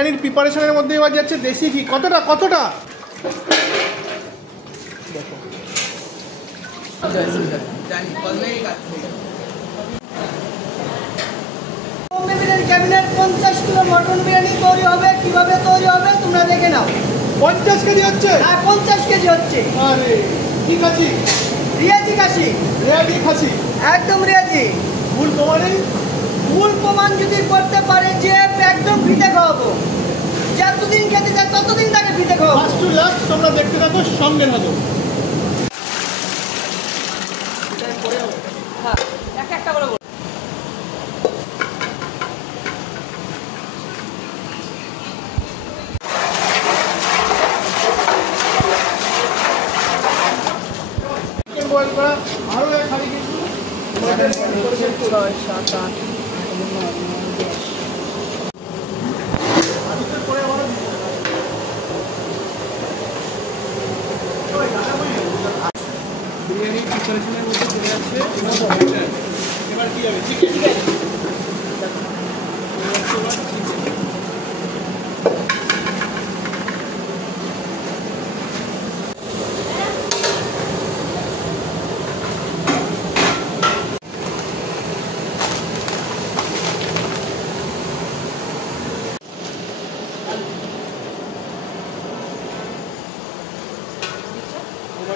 বিরিয়ানির প্রিপারেশনের মধ্যে এবার যাচ্ছে দেশি ঘি। কতটা কতটা দেখো ক্যাবিনেট 50 কিলো মটন বিরিয়ানি তৈরি হবে। কিভাবে তৈরি হবে তোমরা দেখে নাও। 50 কেজি হচ্ছে? হ্যাঁ 50 কেজি হচ্ছে। আরে কি খাসি? রিয়াজি খাসি। রিয়াজি খাসি একদম রিয়াজি। ভুল প্রমাণে ভুল প্রমাণ যদি করতে পারে যে একদম ফিতে খাওয়াবো, যতদিন খেতে চায় ততদিন তাকে ফিতে খাওয়াবো। ফার্স্ট টু লাস্ট তোমরা দেখতে থাকো, সঙ্গে থাকো। হ্যাঁ একটা করে বয়েল করা আরো এক হাঁড়ি কিন্তু 6, 7, 8, বিরিয়ানি প্রিপারেশনের মধ্যে চলে যাচ্ছে এবার কি হবে? চিকেন।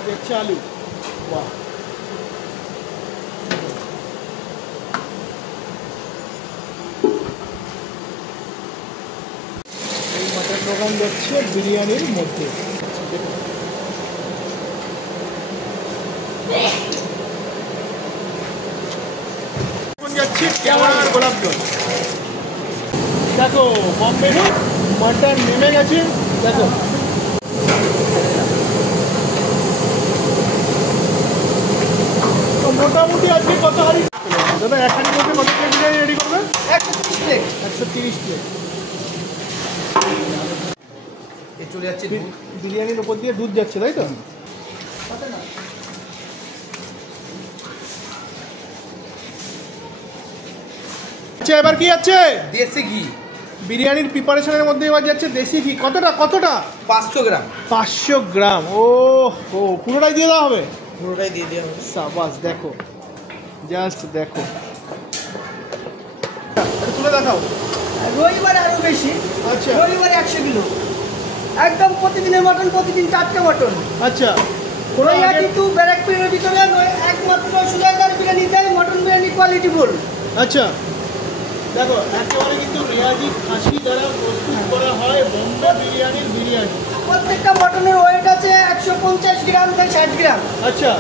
দেখছে আলু। বাহ, এই মটন দোকান যাচ্ছে বিরিয়ানির মধ্যে। যাচ্ছে কেওড়ার গোলাপ জল। দেখো বম্বে মটন নেমে গেছে। দেখো মোটামুটি আজকে কত হাঁড়ি দাদা? এক হাঁড়ির মধ্যে কত প্লেট বিরিয়ানি রেডি করবে? 130 প্লেট। 130 প্লেট চলে যাচ্ছে। বিরিয়ানির উপর দিয়ে দুধ যাচ্ছে, তাই তো? আচ্ছা এবার কি যাচ্ছে? দেশি ঘি। বিরিয়ানির প্রিপারেশনের মধ্যে এবার যাচ্ছে দেশি ঘি। কতটা কতটা? 500 গ্রাম। 500 গ্রাম। ও ও পুরোটাই দিয়ে দেওয়া হবে? পুরোটাই দিয়ে দেওয়া হবে। সাবাস, দেখো জাস্ট দেখো, তুলে দেখাও। রবিবারে আরো বেশি। আচ্ছা রবিবারে 100 কিলো একদম প্রতিদিনের মটন, প্রতিদিন টাটকা মটন। আচ্ছা কিন্তু ব্যারাকপুরের ভিতরে একমাত্র সুজাদার বিরিয়ানি দেয় মটন বিরিয়ানি কোয়ালিটি ফুল। আচ্ছা দেখো একেবারে কিন্তু রেয়াজি খাসি দ্বারা প্রস্তুত করা হয় বোম্বে বিরিয়ানির বিরিয়ানি। প্রত্যেকটা মটনের ওয়েট আছে 150 গ্রাম থেকে 60 গ্রাম। আচ্ছা